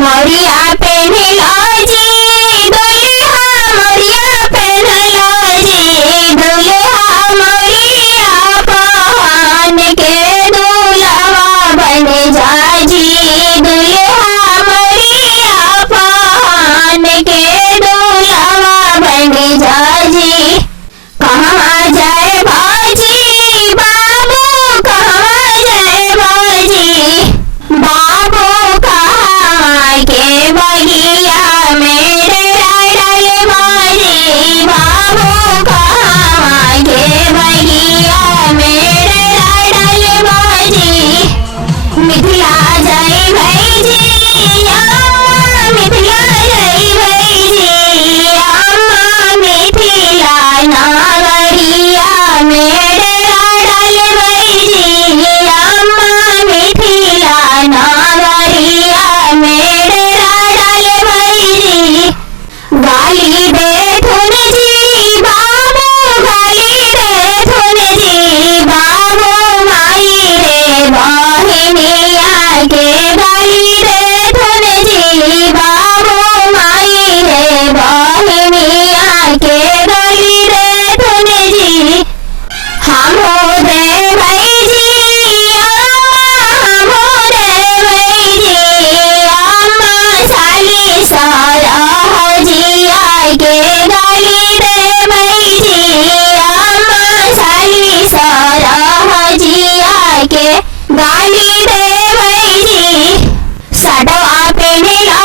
मोरिया पहनला जी दुल्हा मोरिया पहनला जी दुल्हा मोरिया पहन के दुल्हवा बन जा जी दुल्हा मोरिया पहन के दुल्हवा बन जा जी। कहाँ जाए बाजी बाबू कहाँ जाए बाजी बाबू कहाँ के बगिया मेरे डाल बाजी बाबू कहाँ के बगिया मेरे डाल बाजी। मिथिला जय भैजी अम्मा मिथिला जय भैजी अम्मा मिथिला नागरिया मेरे डाल भैजी अम्मा मिथिला नागरिया मेरे डाल भैजी। गाली दे थुन जी बाबू गाली दे थुन जी बाबू माई रे बहिनिया के गाली दे थुन जी बाबू माई रे बहिनिया के गाली दे थुन जी। हमो दे भैजी अम्मा हमो दे भैजी अम्मा साली सरहजिया के गाली दे भैजी अम्मा साली सरहजिया के गाली दे भैजी। सटवा पहनला